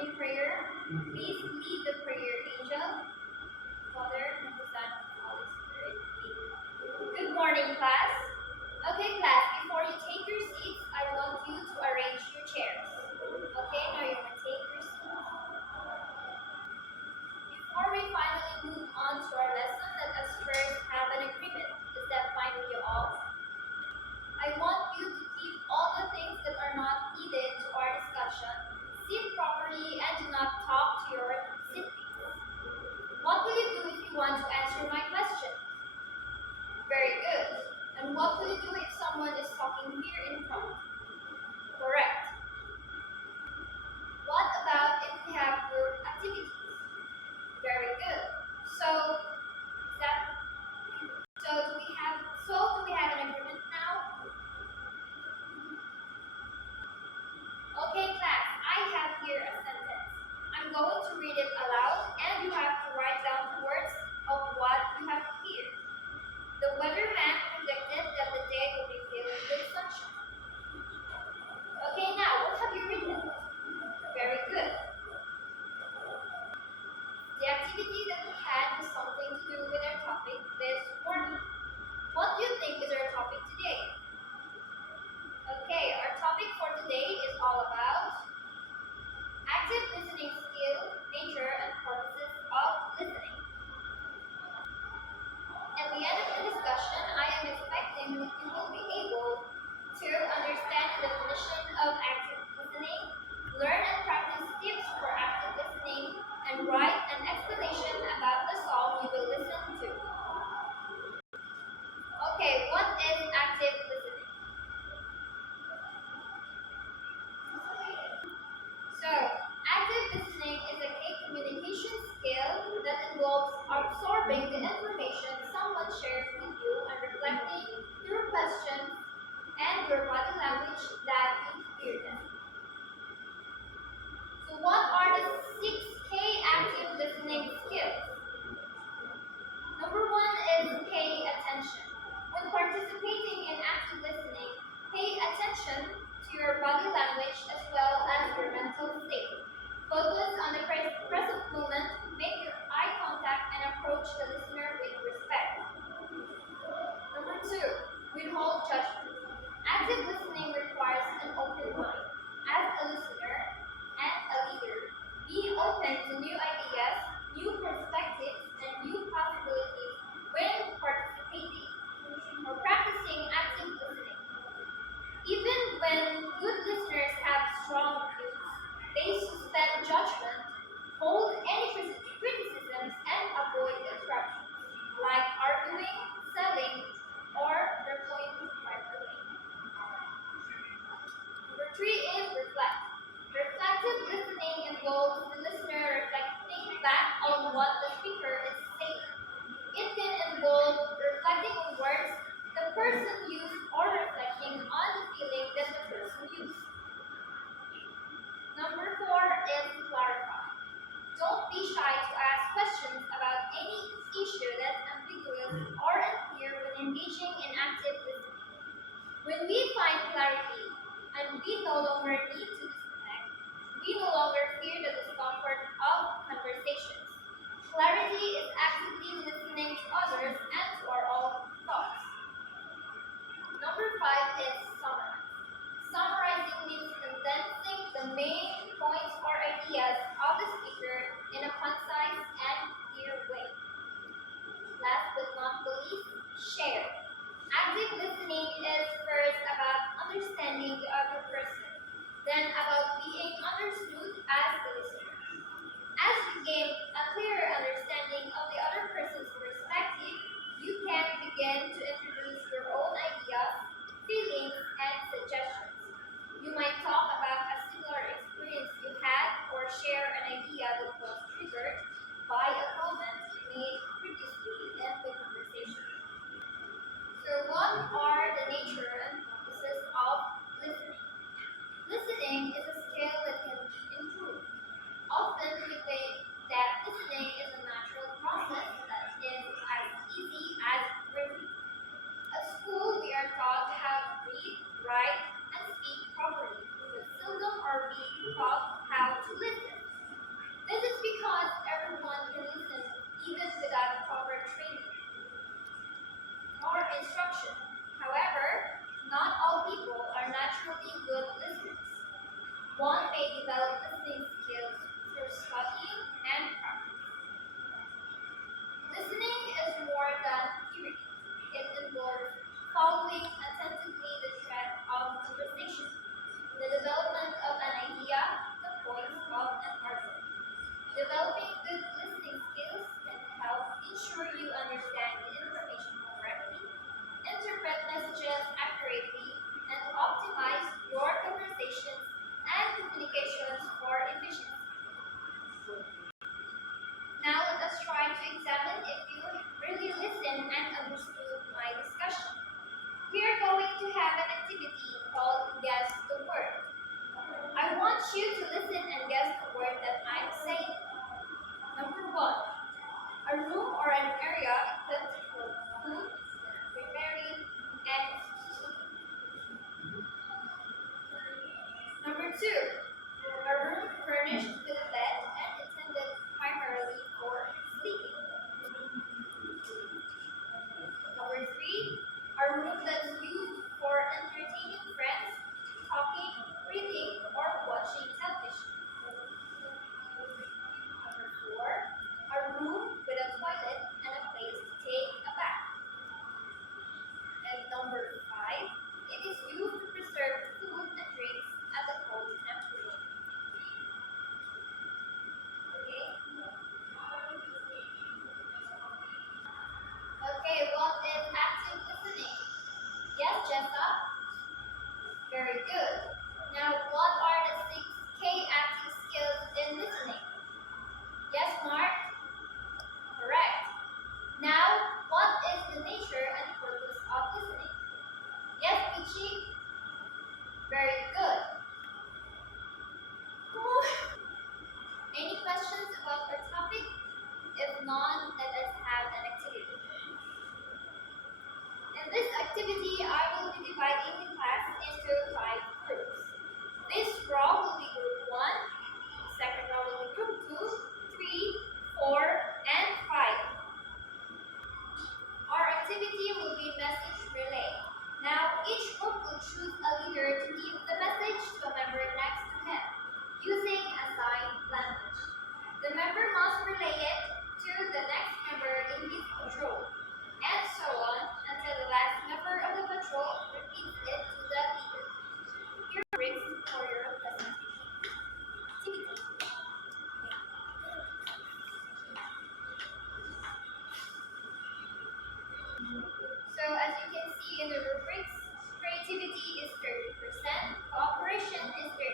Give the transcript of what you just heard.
opening prayer. Please lead the prayer, Angel. Father, and the Son, and the Holy Spirit. Amen. Good morning, class. Okay, class, before you take your seats, I want you to arrange your chairs. Okay, now you're going to take your seats. Before we finally move on to our lesson, let us first have an agreement. Is that fine with you all? I want you to keep all the things that are not needed to our discussion, sit properly, and do not talk to your seatmates. What will you do if you want to answer my question? Very good. And what will you do if someone is talking here in front? Correct. What about if we have group activities? Very good. So do we have an agreement now? Okay, class, I have here a sentence. I'm going to read it aloud, and you have to write down the words of what you have heard. The weatherman predicted that the day will be filled with sunshine. Okay, now, what have you written? Very good. The activity that we had has something to do with our topic this morning. What do you think is our topic today? Okay, our topic for today is all about active listening skill, nature, and purposes of listening. At the end of the discussion, I am expecting that you will be able to understand the definition of active listening, learn and practice tips for active listening, and write an explanation about the song you will listen to. Okay, what is active listening? So, active listening is a key communication skill that involves absorbing the information someone shares with you and reflecting through questions and your body language that you hear them. So, what are the 6K active listening skills? Number 1 is pay attention. When participating in active listening, pay attention to your body language as well as your mental state. Focus on the present moment, make your eye contact, and approach the listener with respect. Number 2, withhold judgment. Active listening requires an open mind. As a listener and a leader, be open to new ideas, new perspectives, and new possibilities when participating or practicing active listening. Even when good listeners have strong views, they suspend judgment, hold any criticisms, and avoid interruptions, like arguing, selling, or their point right away. Number 3 is reflect. Reflective listening involves the listener reflecting back on what the speaker is saying. It can involve reflecting on words the person used or reflecting on the feeling that the person used. Number 4 is clarify. Don't be shy to ask questions about any issue that's ambiguous or unclear when engaging in active listening. When we find clarity and we no longer need to disconnect, we no longer fear the discomfort of conversations. Clarity is actively listening to others and to our own thoughts. Number 5 is summarize. Summarizing means condensing the main points or ideas of the speaker in a concise and clear way. Last but not the least, share. Active listening is first about understanding the other person, then about being understood as the listener. As you gain a clearer understanding of the other person's perspective, you can begin to introduce your own ideas, feelings, and suggestions. You might talk about a similar experience you had or share an idea that was triggered by a comment you made previously in the conversation. So, what are the nature and purposes of listening? Listening is a skill that can be improved. Often we think that listening is a natural process that is as easy as breathing. At school, we are taught how to read, write, and speak properly, but seldom are we taught how to listen. One may develop listening skills through studying and practice. Listening is more than hearing. It involves following attentively the thread of conversation, the development of an idea, the points of an argument. Developing good listening skills can help ensure you understand the information correctly, interpret messages accurately, and optimize your conversations and communications for efficiency. Now let us try to examine if you really listened and understood my discussion. We are going to have an activity called Guess the Word. I want you to listen and guess the word that I'm saying. Number one, a room or an area equipped for food, preparing, and number two, a room furnished with a bed and intended primarily for sleeping. Number three, a room that's used for entertaining friends, talking, reading, or watching television. Number four, a room with a toilet and a place to take a bath. And number five, it is used to preserve food and drinks at a cold temperature. Okay? Okay, what is active listening? Yes, Jessa? Very good. Now, what are the 6 K active skills in listening? Yes, Mark? Correct. Now, what is the nature and purpose of listening? Yes, Michi? Very good. Any questions about our topic? If not, let us have an activity. In this activity, I will be dividing the class into 5 groups. This row will be group 1, second row will be group 2, 3, 4, and 5. Our activity will be message relay. Now, each group will choose a leader to give the message to a member next to him, using a sign language. The member must relay it to the next member in his patrol, and so on until the last member of the patrol repeats it to the leader. Here are bricks for your presentation. Activity. So as you can see in the rubrics, creativity is 30%, cooperation is 30%,